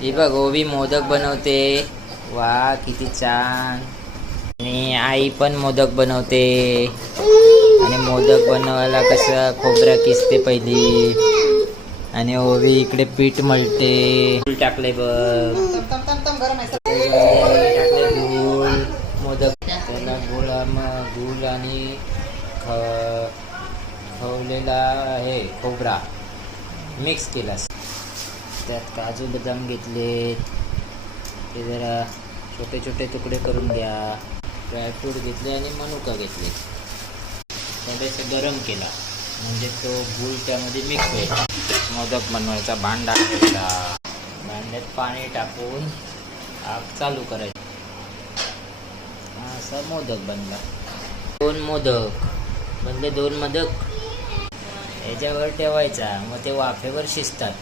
ही बघ ओवी मोदक बनवते. वा किती छान. आणि आई पण मोदक बनवते. आणि मोदक बनवायला कसं खोबरं किसते पहिली. आणि ओवी इकडे पीठ मळते. गूळ टाकले बघ. टाकले गूळ. मोदक त्याला गूळ आणि खवलेला हे खोबरा मिक्स केला. त्यात काजू बदाम घेतले. ते जरा छोटे छोटे तुकडे करून घ्या. ड्रायफ्रूट घेतले आणि मनुका घेतले. थोडेसे गरम केला म्हणजे तो गूळ त्यामध्ये मिक्स होईल. मोदक बनवायचा भांडा टाकायचा. भांड्यात पाणी टाकून आग चालू करायची. असा मोदक बनला. 2 मोदक बनले. 2 मोदक याच्यावर ठेवायचा. मग ते वाफेवर शिजतात.